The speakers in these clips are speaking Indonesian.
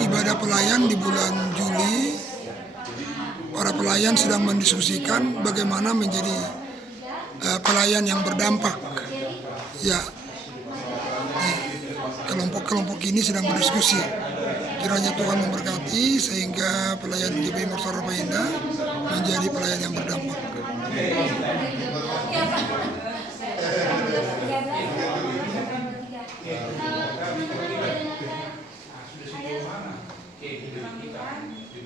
ibadah pelayan di bulan Juli, para pelayan sedang mendiskusikan bagaimana menjadi pelayan yang berdampak. Ya, kelompok-kelompok ini sedang berdiskusi. Kiranya Tuhan memberkati sehingga pelayan GPI Morsara Indah menjadi pelayan yang berdampak.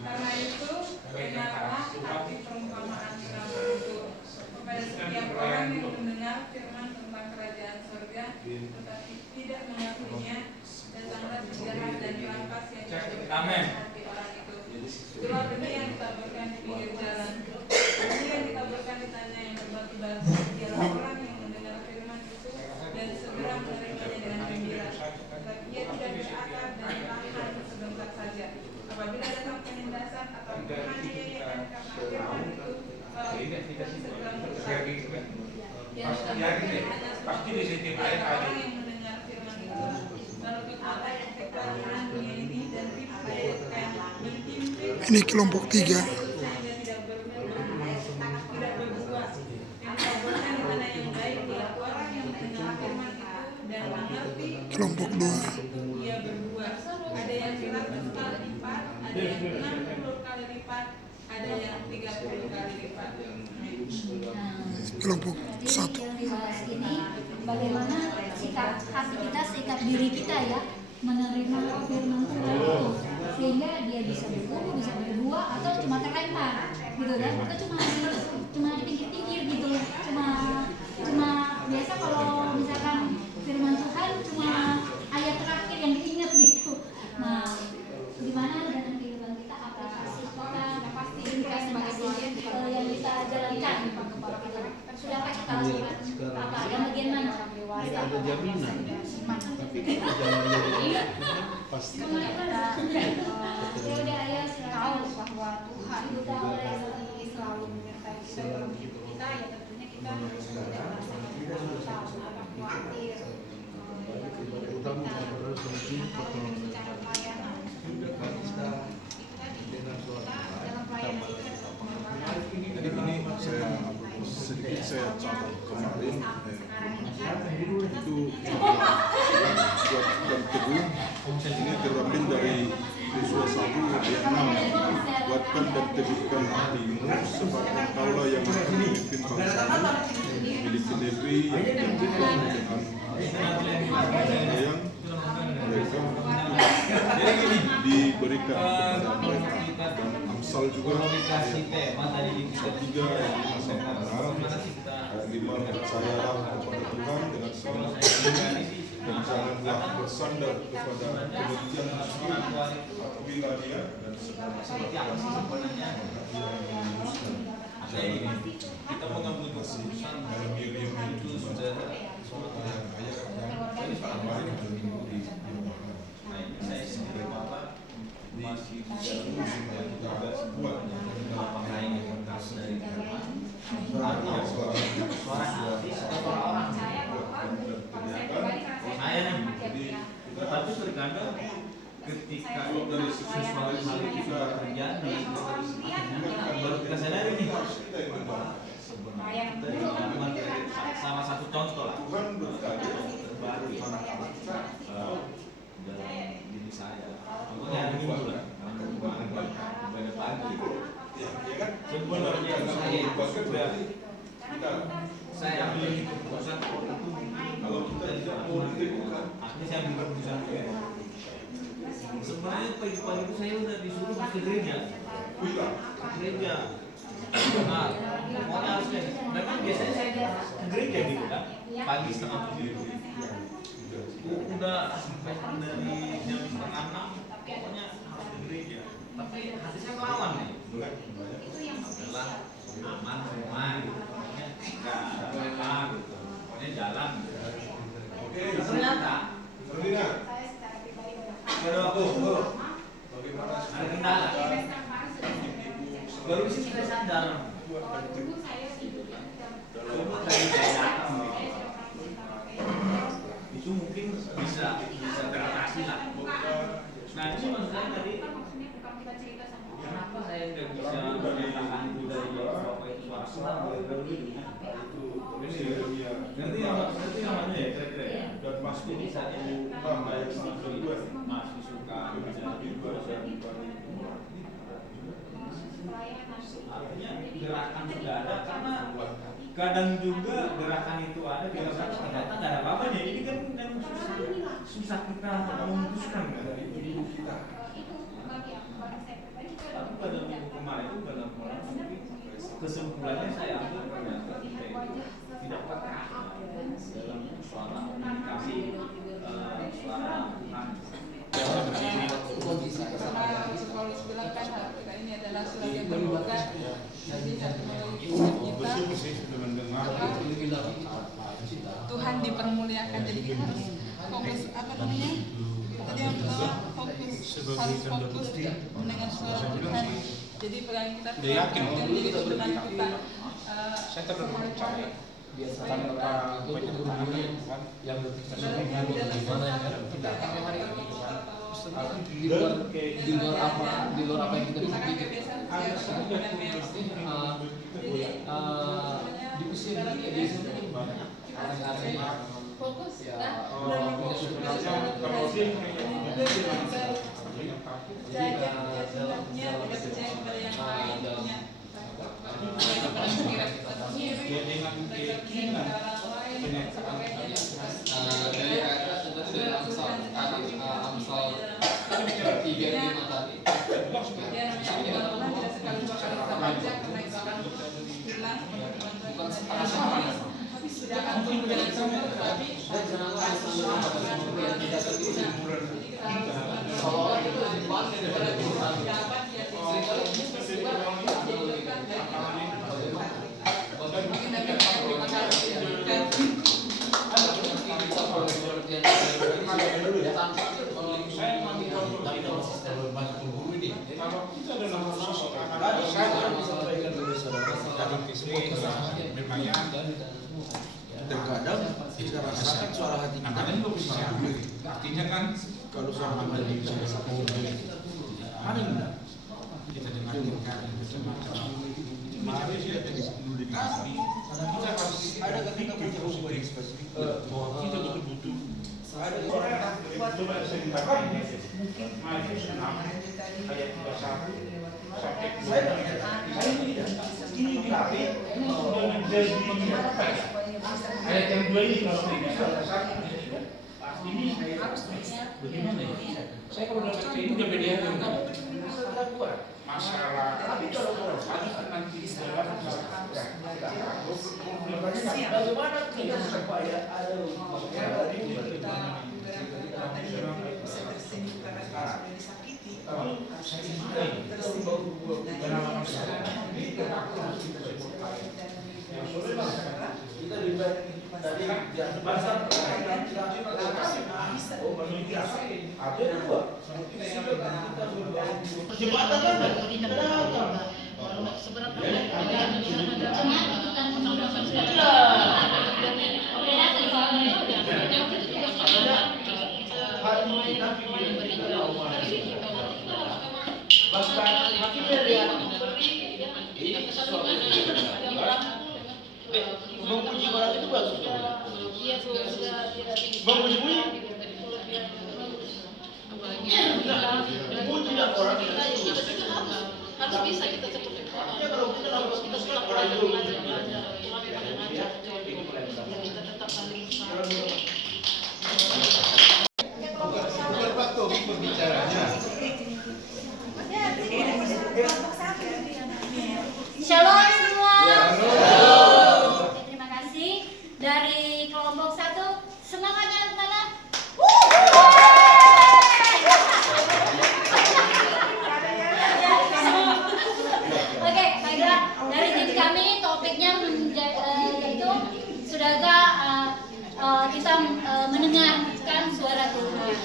Karena itu, dengarlah arti perumpamaan itu kepada setiap orang yang mendengar firman tentang kerajaan surga, tetapi tidak mengakuinya, datanglah penjahat dan rampas yang jatuh hati orang itu. Itulah benih yang ditaburkan di pinggir jalan, benih yang ditaburkan di tanah yang berbatu-batu. Dialah orang yang mendengar firman itu dan segera menerimanya dengan gembira, tetapi ia tidak berakar dan tahan sebentar saja. Apabila datang penindasan atau penganiayaan karena firman itu, segera berkata. Pasti di sini orang yang mendengar firman itu lalu berkata kepikiran dunia ini dan dipikirkan bertimpuk. Ini kelompok 3. Tidak berbuat. Yang ditaburkan di tanah yang baik ialah orang yang mendengar firman itu dan mengerti. Kelompok 2. Ia berbuat. Ada yang 100 kali lipat, ada yang 60 kali lipat, ada yang 30 kali lipat. Kelompok 1. Dibahas ini bagaimana sikap hati kita, sikap diri kita ya menerima firman Tuhan itu, sehingga dia bisa bertumbuh, bisa berbuah atau cuma terlempar gitu kan, atau cuma di pinggir-pinggir gitu, cuma biasa kalau misalkan firman Tuhan cuma ayat terakhir yang diingat gitu. Nah, gimana dalam kehidupan kita aplikasi kita pasti yang kita jalankan kepada kita. Sudahkah kita lakukan apa? Yang bagian mana? Tidak ada jaminan, tapi kita jangan pasti. Ya udah ya, tahu bahwa Tuhan selalu menyertai kita dalam hidup kita, ya tentunya kita harus merasa khawatir Utama adalah secara pelayanan. Itu tadi kita dalam pelayanan kita Jadi ini saya catat kemarin itu buat teguh ini terambil dari Yosua 1 ayat 6. Buatkan dan teguhkan hatimu sebab engkaulah yang akan memimpin bangsamu memiliki negeri yang dijanjikan dengan yang mereka diberikan kepada mereka. Dan Amsal juga ayat 3 ayat 5 ayat 5 percayalah kepada Tuhan dengan segala hatimu dan janganlah bersandar kepada penelitian sendiri, apabila dia dan segala kita mengambil keputusan dalam Miriam itu sudah ayat yang kemarin ada minggu di saya sendiri bapak masih dalam musim yang kita buat apakah ini kontas dari atau suara hati atau orang saya nih, tapi terkadang ketika dari sesuatu hal itu sudah terjadi baru kita sadari nih sebenarnya salah satu contoh lah terbaru dalam diri saya contohnya hari Minggu lah ibadah pagi sebenarnya saya ambil keputusan itu kalau kita tidak mau akhirnya saya ambil keputusan sebenarnya pagi-pagi itu saya udah disuruh ke gereja. Nah, pokoknya harusnya. Memang biasanya saya ke gereja gitu kan, pagi 5:30. Udah sampai dari jam 5:30, pokoknya harus ke gereja. Tapi hati saya melawan nih. Adalah aman semua gitu. Pokoknya nggak ada apa gitu. Pokoknya jalan. Ternyata pada waktu ada kendala. Baru sih saya sadar. Itu mungkin bisa teratasi lah. Nah ini maksud saya tadi, maksudnya bukan kita cerita sama orang. kenapa saya nggak bisa mengatakan itu dari bapak itu suara Tuhan? Ngerti yang mana ya kira-kira ya? Dan Mas Jadi saat ini bayar sama dua. masih suka artinya gerakan sudah ada, karena kadang juga gerakan itu ada, gerakan ternyata nggak ada apa-apanya. Ini kan yang susah kita memutuskan kan. Itu bagi saya pribadi juga. Tapi pada minggu kemarin itu dalam orang kesimpulannya saya ambil ternyata tidak peka dalam suara komunikasi suara Tuhan. Karena Paulus bilang kan hal kita ini adalah sebagai pembuka, jadi melalui kita Tuhan dipermuliakan. Jadi kita harus fokus apa namanya? Tadi yang pertama harus fokus mendengar suara Tuhan. Jadi pegang kita dan jadi kebenaran kita. Saya terlalu percaya tanpa yang gimana yang kita di luar apa yang kita bisa pikir di usia di sini banyak aneh-aneh Fokus ya dan dari ayat dari Amsal 3:5 tadi. Bukan setengah-setengah. Dan jangan lupa yang tidak tertulis. Kalau itu dipakai daripada Tuhan. Terkadang kita rasakan suara hati kita. Artinya kan Kalau suara hati kita ada enggak kita dengarkan macam mari kita komunikasi kita harus ada ketika punya hubungan yang spesifik bahwa kita betul-betul ada coba saya katakan mungkin mari senam ayat 31 sampai saya ini dilatih sudah menjadi apa ya ayat yang 2 ini kalau tidak salah ini bagaimana ya? Saya kalau udah baca ini udah beda dengan kamu masalah. Tapi kalau nanti dalam bagaimana kita supaya ada memuji orang itu bagus. Memuji tidak orang harus bisa kita seperti ya kalau kita suka orang itu kita tetap saling bukan Pak Taufik berbicaranya. Shalom semua. Terima kasih. Dari kelompok 1, semangatnya mana? Oke, baiklah. Dari tim kami topiknya yaitu sudahkah kita mendengarkan suara Tuhan.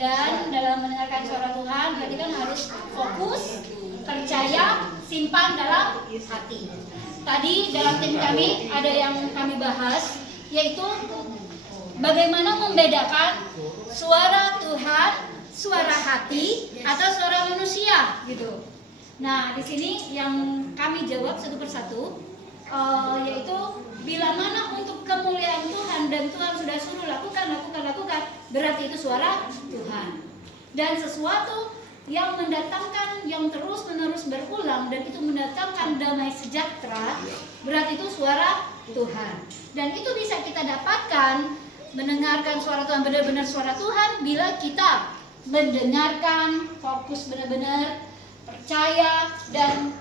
Dan dalam mendengarkan suara Tuhan berarti kan harus fokus, percaya, simpan dalam hati. Tadi dalam tim kami ada yang kami bahas, yaitu bagaimana membedakan suara Tuhan, suara hati atau suara manusia gitu. Nah, di sini yang kami jawab satu persatu, yaitu bila mana untuk kemuliaan Tuhan dan Tuhan sudah suruh lakukan, berarti itu suara Tuhan. Dan sesuatu yang mendatangkan, yang terus-menerus berulang dan itu mendatangkan damai sejahtera, berarti itu suara Tuhan. Dan itu bisa kita dapatkan, mendengarkan suara Tuhan, benar-benar suara Tuhan, bila kita mendengarkan, fokus benar-benar, percaya, dan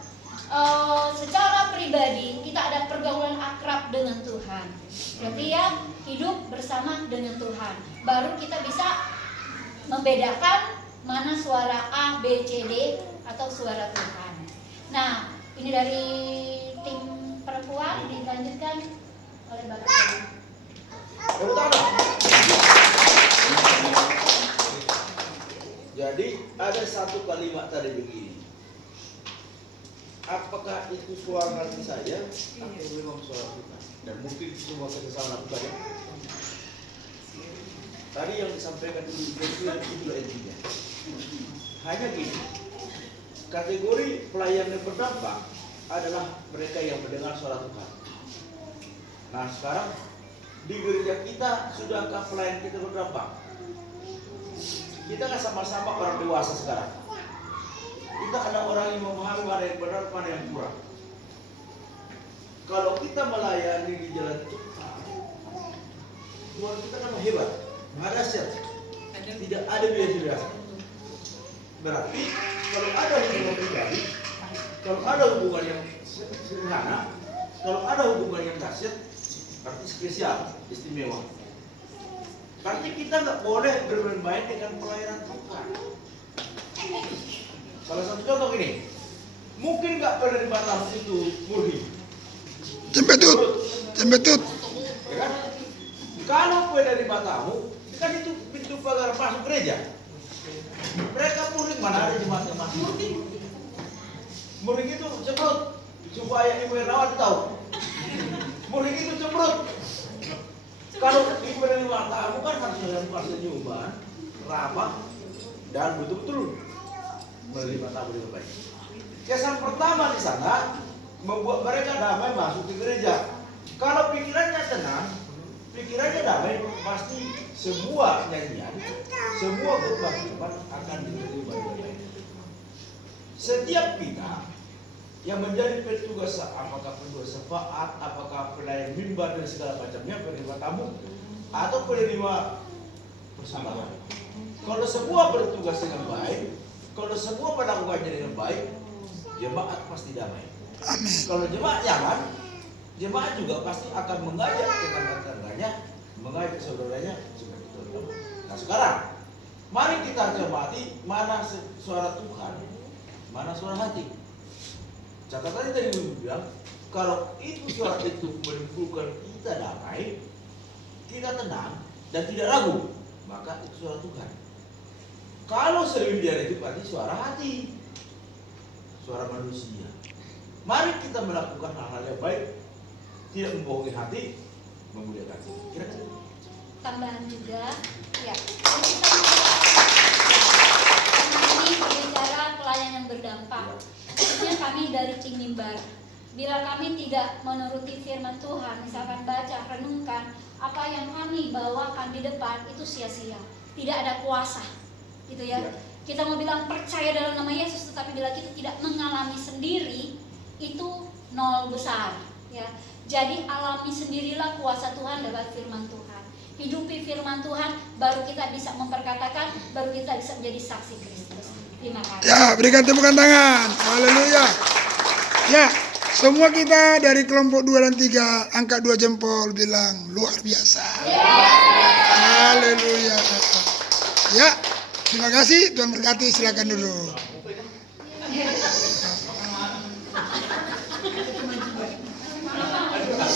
secara pribadi kita ada pergaulan akrab dengan Tuhan. Berarti ya, hidup bersama dengan Tuhan. Baru kita bisa membedakan mana suara A, B, C, D atau suara Tuhan. Nah, ini dari tim perempuan, dilanjutkan oleh Bapak. Jadi ada satu kalimat tadi begini. Apakah itu suara hati saya atau memang suara Tuhan? Dan mungkin semua kesalahan aku tadi. Tadi yang disampaikan di video itu intinya. Hanya gini. Kategori pelayan yang berdampak adalah mereka yang mendengar suara Tuhan. Nah, sekarang di gereja kita sudahkah pelayan kita berdampak? Kita kan sama-sama orang dewasa sekarang. Kita ada orang yang memahami mana yang benar, mana yang kurang. Kalau kita melayani di jalan Tuhan, Tuhan kita kan hebat, maha dahsyat. Tidak ada biasa-biasa. Berarti kalau ada hubungan pribadi, kalau ada hubungan yang sederhana, kalau ada hubungan yang dahsyat, berarti spesial, istimewa. Berarti kita nggak boleh bermain-main dengan pelayanan Tuhan. Salah satu contoh gini, mungkin nggak penerima tamu itu murni. Jembetut. Ya kan? Kalau penerima tamu, kan itu pintu pagar masuk gereja. Mereka muring, mana ada jemaat yang masuk. Muring itu cemberut supaya Ibu Hernawan tahu. Muring itu cemberut. Kalau Ibu penerima tamu kan harus ada senyuman, ramah, dan betul-betul menerima tamu dengan baik. Kesan pertama di sana membuat mereka damai masuk ke gereja. Kalau pikirannya tenang, pikirannya damai, pasti semua nyanyian, semua khotbah akan diterima dengan baik. Setiap kita yang menjadi petugas, apakah petugas syafaat, apakah pelayan mimbar dan segala macamnya, penerima tamu atau penerima persembahan, kalau semua bertugas dengan baik, kalau semua melakukannya dengan baik, jemaat pasti damai. Amin. Kalau jemaat nyaman, jemaat juga pasti akan mengajak tetangga-tetangganya, mengajak saudaranya seperti itu. Nah sekarang, mari kita cermati mana suara Tuhan, mana suara hati. Catatannya tadi bilang, kalau itu suara itu menimbulkan kita damai, kita tenang dan tidak ragu, maka itu suara Tuhan. Kalau selebihnya itu berarti suara hati, suara manusia. Mari kita melakukan hal-hal yang baik, tidak membohongi hati, memuliakan hati. Kira-kira Tambahan juga, ya. Ini berbicara pelayan yang berdampak. Khususnya kami dari tim mimbar. Bila kami tidak menuruti firman Tuhan, misalkan baca, renungkan, apa yang kami bawakan di depan itu sia-sia. Tidak ada kuasa, gitu ya. Kita mau bilang percaya dalam nama Yesus, tetapi bila kita tidak mengalami sendiri, itu nol besar, ya. Jadi alami sendirilah kuasa Tuhan lewat firman Tuhan. Hidupi firman Tuhan, baru kita bisa memperkatakan, baru kita bisa menjadi saksi Kristus. Terima kasih. Ya, berikan tepukan tangan. Haleluya. Ya, semua kita dari kelompok 2 dan 3 angkat 2 jempol bilang luar biasa. Haleluya. Ya, terima kasih. Tuhan berkati. Silakan duduk.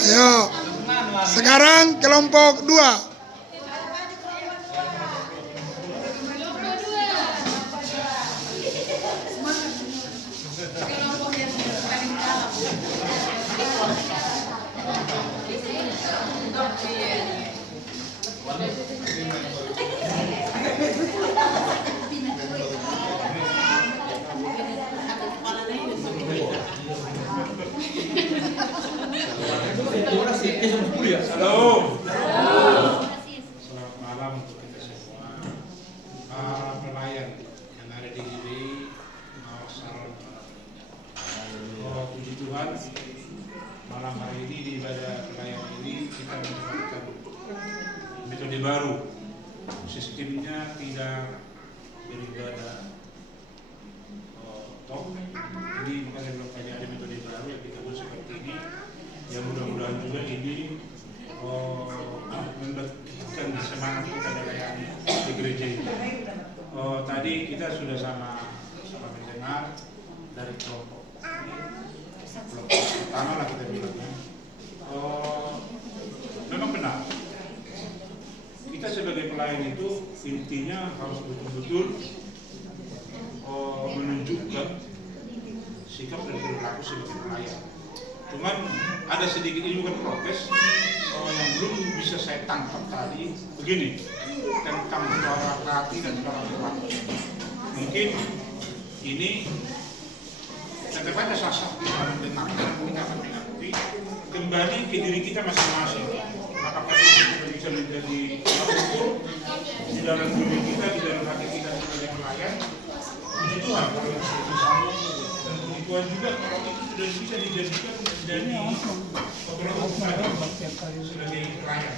Yo. Sekarang kelompok 2. Shalom. Terima kasih. Selamat malam untuk kita semua. Pelayan yang ada di sini, puji Tuhan, malam hari ini di ibadah pelayan ini kita mendapatkan metode baru. Sistemnya tidak beribadah jadi bukan belum ada metode baru yang kita buat seperti ini. Ya mudah-mudahan juga ini membangkitkan semangat kita melayani di gereja ini. Tadi kita sudah sama mendengar dari kelompok pertama lah kita bilangnya. Memang benar. Kita sebagai pelayan itu intinya harus betul-betul menunjukkan sikap dan perilaku sebagai pelayan. Cuman ada sedikit ini bukan protes yang belum bisa saya tangkap tadi begini tentang suara hati dan suara Tuhan. Mungkin ini tetap ada sasar kita mendengarkan, kita akan mengerti kembali ke diri kita masing-masing. Apakah kita bisa menjadi ukur di dalam diri kita, di dalam hati kita sebagai pelayan? Puji Tuhan kalau itu sama, dan puji Tuhan juga kalau itu sudah bisa dijadikan menjadi keperluan sebagai pelayan.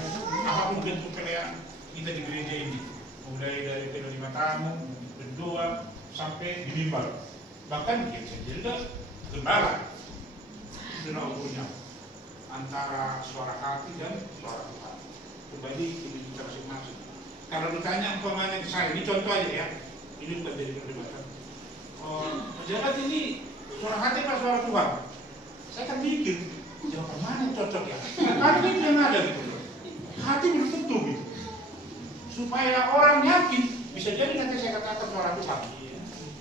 Apapun bentuk pelayan kita di gereja ini, mulai dari penerima tamu, berdoa sampai di mimbar, bahkan yang sejelas gembala itu ukurnya antara suara hati dan suara Tuhan. Kembali ke diri kita masing-masing. Kalau ditanya umpamanya ke saya, ini contoh aja ya, ini bukan jadi perdebatan. Jabat ini suara hati apa suara Tuhan? Saya kan mikir jawaban mana yang cocok ya? Hati itu yang ada gitu. Hati belum tentu gitu. Supaya orang yakin, bisa jadi nanti saya katakan suara Tuhan.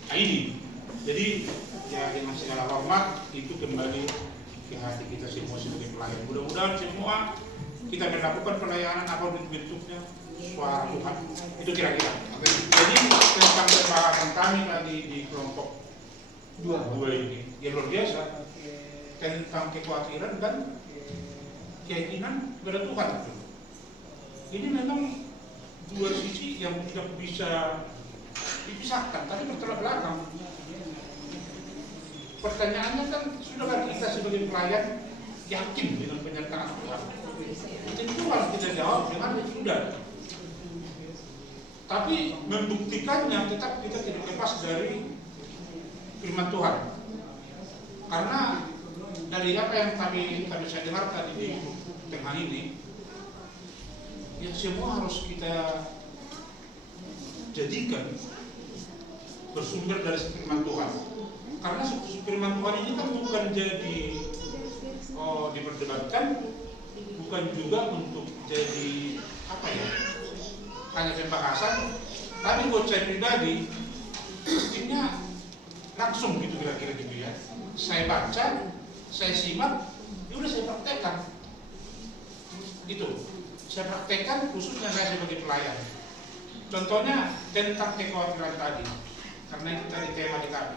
Nah ini, jadi ya dengan segala hormat itu kembali ke hati kita semua sebagai pelayan. Mudah-mudahan semua kita melakukan pelayanan apapun bentuknya suara Tuhan. Itu kira-kira. Jadi tentang pembahasan kami tadi di kelompok dua ini, ya luar biasa tentang kekhawatiran dan keyakinan kepada Tuhan. Ini memang dua sisi yang tidak bisa dipisahkan, tapi bertolak belakang. Pertanyaannya kan, sudahkah kita sebagai pelayan yakin dengan penyertaan Tuhan? Itu harus kita jawab dengan sudah. Tapi membuktikannya tetap kita tidak lepas dari firman Tuhan. Karena dari apa yang kami saya dengar tadi di tengah ini, ya semua harus kita jadikan bersumber dari firman Tuhan. Karena firman Tuhan ini kan bukan jadi diperdebatkan, bukan juga untuk jadi apa ya, hanya pembahasan. Tapi buat saya pribadi, mestinya langsung gitu kira-kira gitu ya. Saya baca, saya simak, ya udah saya praktekkan. Gitu. Saya praktekkan khususnya saya sebagai pelayan. Contohnya tentang kekhawatiran tadi, karena itu tadi tema di kami.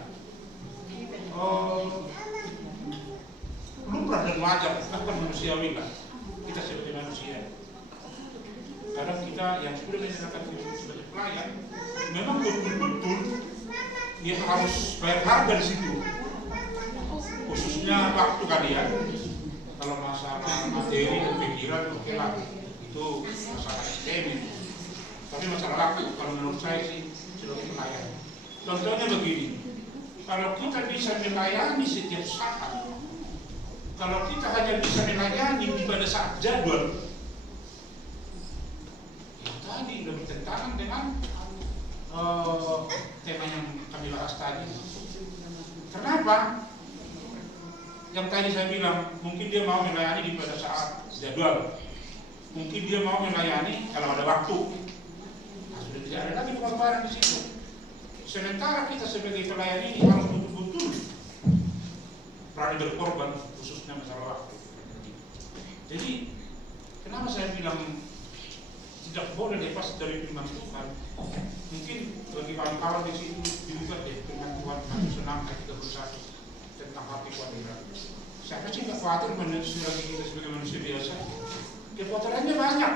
Lumrah dan wajar, bahkan manusiawi lah kita sebagai manusia. Karena kita yang sudah menyatakan diri sebagai pelayan, memang betul-betul dia harus bayar harga di situ. Khususnya waktu kalian. Kalau masalah materi dan pikiran, oke lah, itu masalah STM. Tapi masalah waktu, kalau menurut saya sih sebagai pelayan. Contohnya begini, kalau kita bisa melayani setiap saat, kalau kita hanya bisa melayani pada saat jadwal, ya tadi sudah bertentangan dengan tema yang kami bahas tadi. Kenapa? Yang tadi saya bilang, mungkin dia mau melayani pada saat jadwal, mungkin dia mau melayani kalau ada waktu. Nah, sudah tidak ada lagi pengorbanan di situ. Sementara kita sebagai pelayan ini harus betul-betul berani berkorban, khususnya masalah waktu. Jadi, kenapa saya bilang tidak boleh lepas dari firman Tuhan? Mungkin bagi kawan-kawan di situ juga deh firman Tuhan, kami senang kita bersatu tentang hati kekhawatiran. Siapa sih nggak khawatir manusia kita sebagai manusia biasa? Kekotorannya banyak.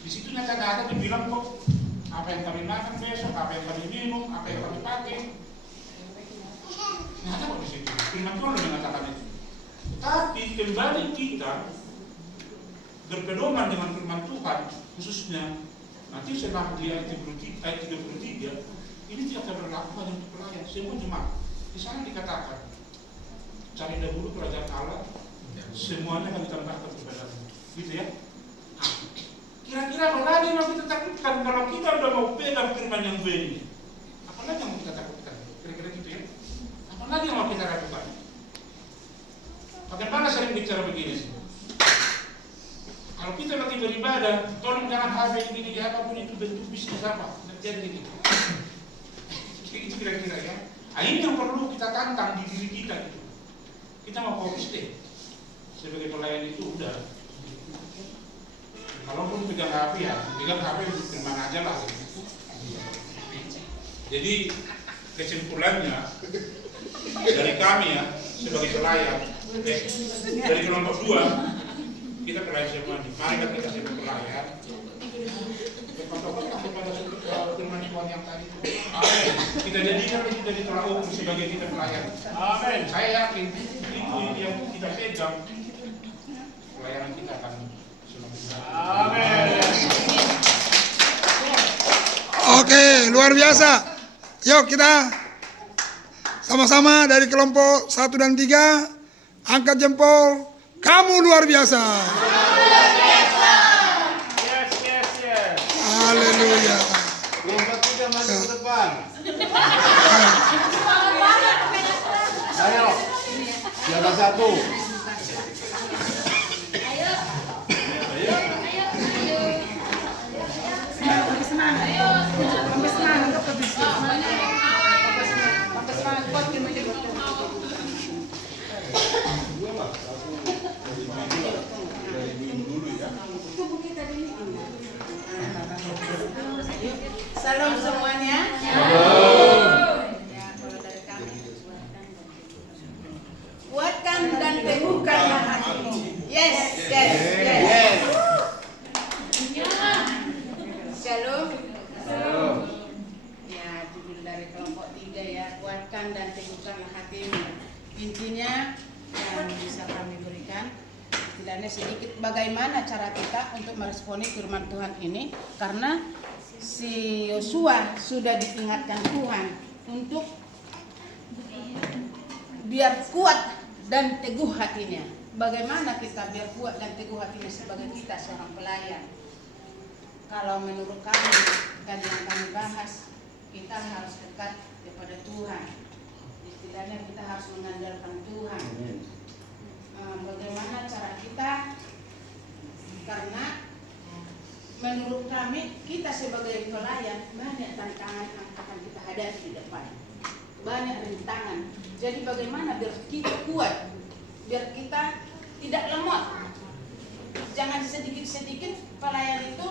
Di situ nyata-nyata dibilang kok apa yang kami makan besok, apa yang kami minum, apa yang kami pakai. Nyata kok di situ. Firman Tuhan lebih mengatakan itu. Tapi kembali kita berpedoman dengan firman Tuhan, khususnya nanti setelah di ayat 33, ini tidak berlaku hanya untuk pelayan, semua jemaat. Di sana dikatakan, cari dahulu kerajaan Allah, semuanya akan ditambahkan kepadamu. Gitu ya. Kira-kira apa lagi yang mau kita takutkan kalau kita udah mau pegang firman yang ini? Apa lagi yang mau kita takutkan? Kira-kira gitu ya. Apa lagi yang mau kita lakukan? Bagaimana sering bicara begini sih? Kalau kita lagi beribadah, tolong jangan HP ini apapun itu bentuk bisnis apa, jadi gitu. Itu kira-kira ya. Ini yang perlu kita tantang di diri kita gitu. Kita mau fokus deh. Sebagai pelayan itu udah. Kalaupun pegang HP ya, pegang HP di mana aja lah. Jadi kesimpulannya dari kami ya sebagai pelayan, dari kelompok 2 kita pelayan semua. Mari kita sebagai pelayan. Berkontrol kepada firman Tuhan yang tadi. Amin. Kita jadikan kita ditolak ukur sebagai kita pelayan. Amin. Saya yakin itu yang kita pegang, pelayanan kita akan semakin baik. Amin. Oke, luar biasa. Yuk kita sama-sama dari kelompok 1 dan 3 angkat jempol. Kamu luar biasa. Haleluya. Kelompok 3 maju ke depan. Ayo. Siapa satu? Salam semuanya. Kuatkan dan teguhkanlah hatimu. Yes. Shalom. Ya, judul dari kelompok 3 ya, kuatkan dan teguhkanlah hatimu. Intinya yang bisa kami berikan, istilahnya sedikit bagaimana cara kita untuk meresponi firman Tuhan ini, karena si Yosua sudah diingatkan Tuhan untuk biar kuat dan teguh hatinya. Bagaimana kita biar kuat dan teguh hatinya sebagai kita seorang pelayan? Kalau menurut kami, dan yang kami bahas, kita harus dekat kepada Tuhan. Istilahnya kita harus mengandalkan Tuhan. Bagaimana cara kita? Karena menurut kami, kita sebagai pelayan banyak tantangan yang akan kita hadapi di depan. Banyak rintangan. Jadi bagaimana biar kita kuat, biar kita tidak lemot. Jangan sedikit-sedikit pelayan itu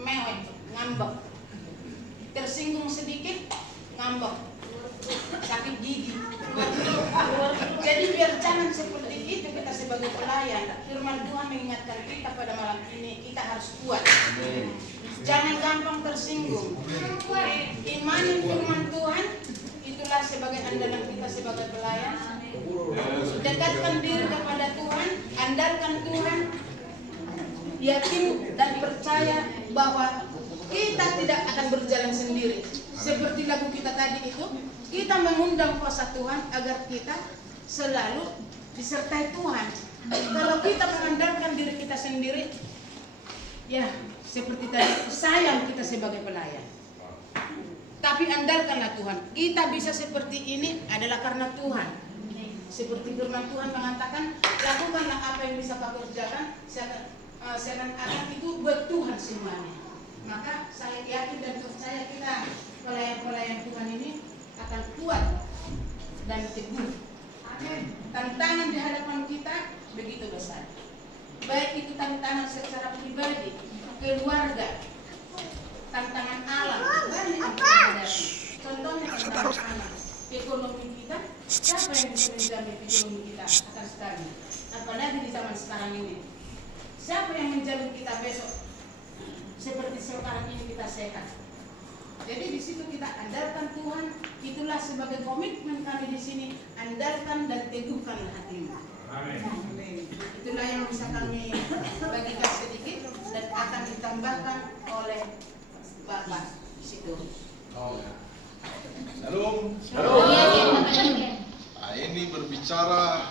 mewek, ngambek. Tersinggung sedikit, ngambek. Sakit gigi. Jadi biar jangan seperti itu kita sebagai pelayan. Firman Tuhan mengingatkan kita pada malam ini, kita harus kuat. Jangan gampang tersinggung. Imani firman Tuhan, itulah sebagai andalan kita sebagai pelayan. Dekatkan diri kepada Tuhan, andalkan Tuhan, yakin dan percaya bahwa kita tidak akan berjalan sendiri. Seperti lagu kita tadi itu, kita mengundang kuasa Tuhan agar kita selalu disertai Tuhan. Kalau kita mengandalkan diri kita sendiri, ya seperti tadi, sayang kita sebagai pelayan. Tapi andalkanlah Tuhan. Kita bisa seperti ini adalah karena Tuhan. Seperti firman Tuhan mengatakan, lakukanlah apa yang bisa kau kerjakan, seakan-akan itu buat Tuhan semuanya. Maka saya yakin dan percaya kita pelayan-pelayan Tuhan ini akan kuat dan teguh. Tantangan di hadapan kita begitu besar. Baik itu tantangan secara pribadi, keluarga, tantangan alam, banyak yang kita hadapi. Contohnya tantangan alam, ekonomi kita, siapa yang bisa menjamin ekonomi kita akan stabil? Apalagi di zaman sekarang ini. Siapa situ kita andalkan Tuhan. Itulah sebagai komitmen kami di sini, andalkan dan teguhkan hatimu. Amin. Itulah yang bisa kami bagikan sedikit dan akan ditambahkan oleh Bapak di situ. Shalom. Nah, ini berbicara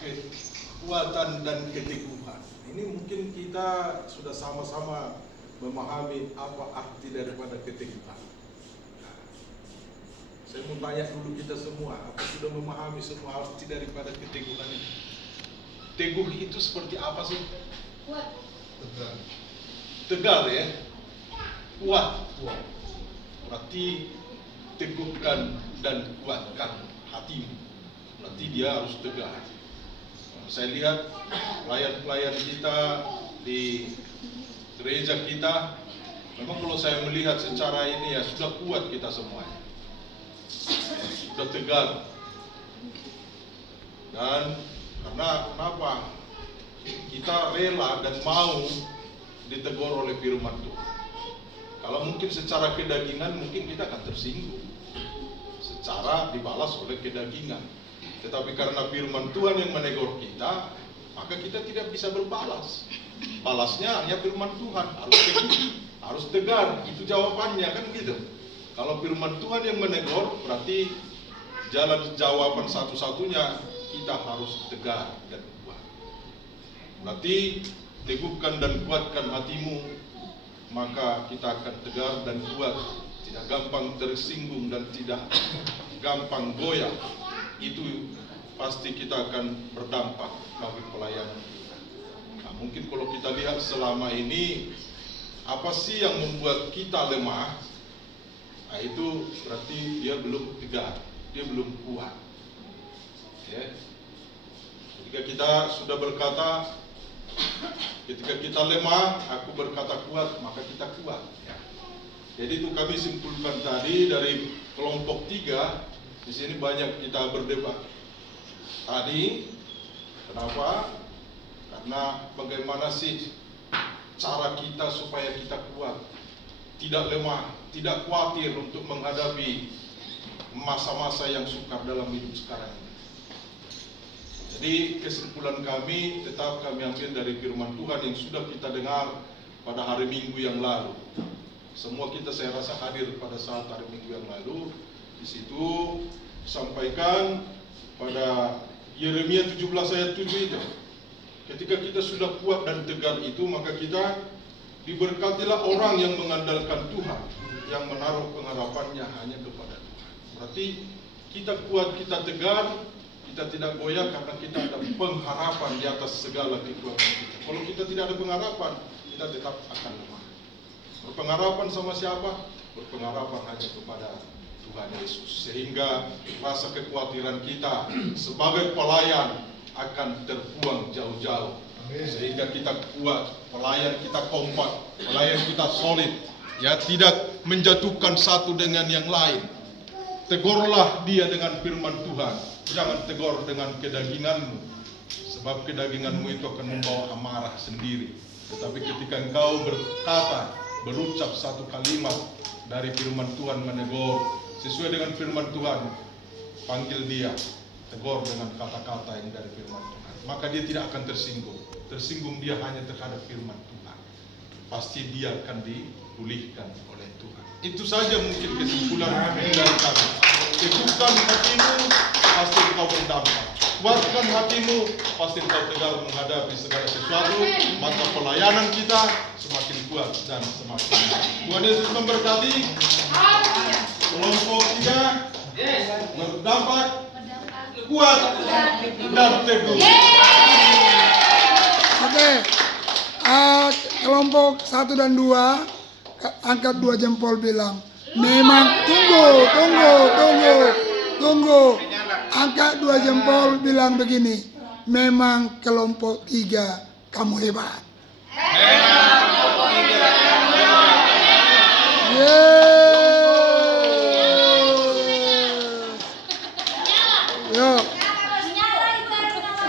kekuatan dan keteguhan. Ini mungkin kita sudah sama-sama memahami apa arti daripada keteguhan. Nah, saya mau tanya dulu kita semua, apa sudah memahami semua arti daripada keteguhan ini? Teguh itu seperti apa sih? Kuat. Tegar ya? Kuat. Berarti teguhkan dan kuatkan hatimu. Berarti dia harus tegar. Saya lihat pelayan-pelayan kita di gereja kita, memang kalau saya melihat secara ini ya sudah kuat kita semuanya, sudah tegar. Dan karena kenapa? Kita rela dan mau ditegur oleh firman Tuhan. Kalau mungkin secara kedagingan mungkin kita akan tersinggung, secara dibalas oleh kedagingan. Tetapi karena firman Tuhan yang menegur kita, maka kita tidak bisa berbalas. Balasnya hanya firman Tuhan, harus tegar. Itu jawabannya kan gitu. Kalau firman Tuhan yang menegur, berarti jalan jawaban satu-satunya kita harus tegar dan kuat. Berarti teguhkan dan kuatkan hatimu, maka kita akan tegar dan kuat, tidak gampang tersinggung dan tidak gampang goyah. Itu pasti kita akan berdampak bagi pelayanan kita. Nah, mungkin kalau kita lihat selama ini, apa sih yang membuat kita lemah? Nah, itu berarti dia belum tegar, dia belum kuat. Ya. Ketika kita sudah berkata, ketika kita lemah, aku berkata kuat, maka kita kuat. Ya. Jadi itu kami simpulkan tadi dari kelompok 3. Di sini banyak kita berdebat. Tadi, kenapa? Karena bagaimana sih cara kita supaya kita kuat, tidak lemah, tidak khawatir untuk menghadapi masa-masa yang sukar dalam hidup sekarang ini. Jadi kesimpulan kami tetap kami ambil dari firman Tuhan yang sudah kita dengar pada hari Minggu yang lalu. Semua kita saya rasa hadir pada saat hari Minggu yang lalu. Di situ sampaikan pada Yeremia 17 ayat 7 itu. Ketika kita sudah kuat dan tegar itu, maka kita diberkatilah orang yang mengandalkan Tuhan, yang menaruh pengharapannya hanya kepada Tuhan. Berarti kita kuat, kita tegar, kita tidak goyah karena kita ada pengharapan di atas segala kekuatan kita. Kalau kita tidak ada pengharapan, kita tetap akan lemah. Berpengharapan sama siapa? Berpengharapan hanya kepada Tuhan Yesus, sehingga rasa kekhawatiran kita sebagai pelayan akan terbuang jauh-jauh, sehingga kita kuat, pelayan kita kompak, pelayan kita solid, ya, tidak menjatuhkan satu dengan yang lain. Tegurlah dia dengan firman Tuhan, jangan tegur dengan kedaginganmu, sebab kedaginganmu itu akan membawa amarah sendiri. Tetapi ketika engkau berkata, berucap satu kalimat dari firman Tuhan menegur sesuai dengan firman Tuhan, panggil dia, tegur dengan kata-kata yang dari firman Tuhan, maka dia tidak akan tersinggung. Tersinggung dia hanya terhadap firman Tuhan, pasti dia akan dipulihkan oleh Tuhan. Itu saja mungkin kesimpulan dari kami. Teguhkan hatimu, pasti engkau berdampak. Kuatkan hatimu, pasti engkau tegar menghadapi segala sesuatu, maka pelayanan kita semakin kuat dan semakin baik. Tuhan Yesus memberkati. Kelompok 3 berdampak, kuat dan teguh. Oke. Kelompok 1 dan 2 angkat 2 jempol bilang, memang tunggu. Angkat 2 jempol bilang begini, memang kelompok 3 kamu hebat. Yo.